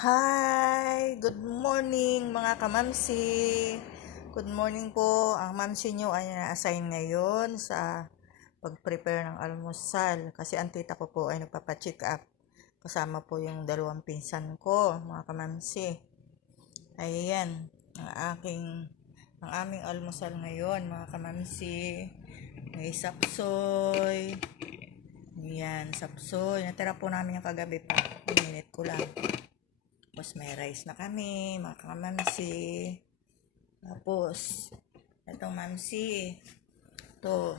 Hi! Good morning mga kamamsi! Good morning po. Ang mamsi nyo ay na-assign ngayon sa pag-prepare ng almusal kasi ang tita ko po ay nagpapacheck up. Kasama po yung dalawang pinsan ko, mga kamamsi. Ayan, ang aming almusal ngayon, mga kamamsi. May sapsoy. Ayan, sapsoy. Natira po namin yung kagabi pa. Minute ko lang. Tapos may rice na kami, mga kamamsi. Tapos, itong mamsi. Ito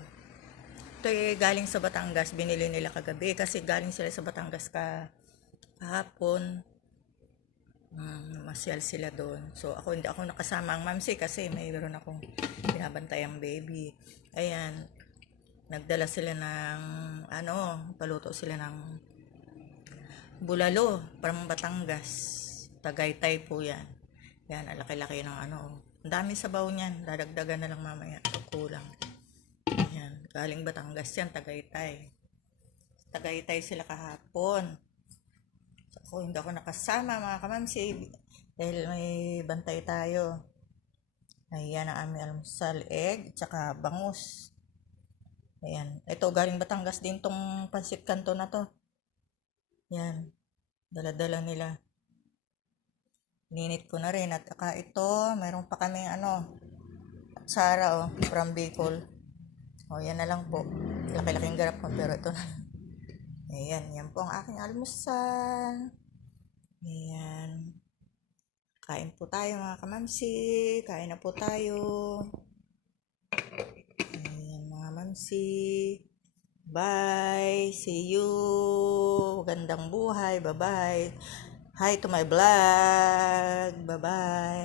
galing sa Batangas. Binili nila kagabi kasi galing sila sa Batangas kahapon. Masyal sila doon. So, hindi ako nakasama ang mamsi kasi mayroon akong binabantayang baby. Ayan, nagdala sila ng, paluto sila ng bulalo, from Batangas. Tagaytay po yan. Yan, ang laki-laki ng Ang dami sabaw niyan. Dadagdagan na lang mamaya. Kulang. Yan, galing Batangas yan, Tagaytay. Tagaytay sila kahapon. So, hindi ako nakasama mga kamamsi. Dahil may bantay tayo. Ayan ang aming almusal, egg, tsaka bangus. Ayan. Ito, galing Batangas din tong pansit kanto na to. Yan. Dala-dala nila. Ninit ko na rin. At ito, mayroon pa kami Sara from Bicol. Yan na lang po. Laki-laking garap ko pero ito na. Ayan, yan po ang aking almusal. Ayan. Kain po tayo mga kamamsi. Kain na po tayo. Ayan mga mamsi. Bye. See you. Gandang buhay. Bye-bye. Hi to my vlog. Bye-bye.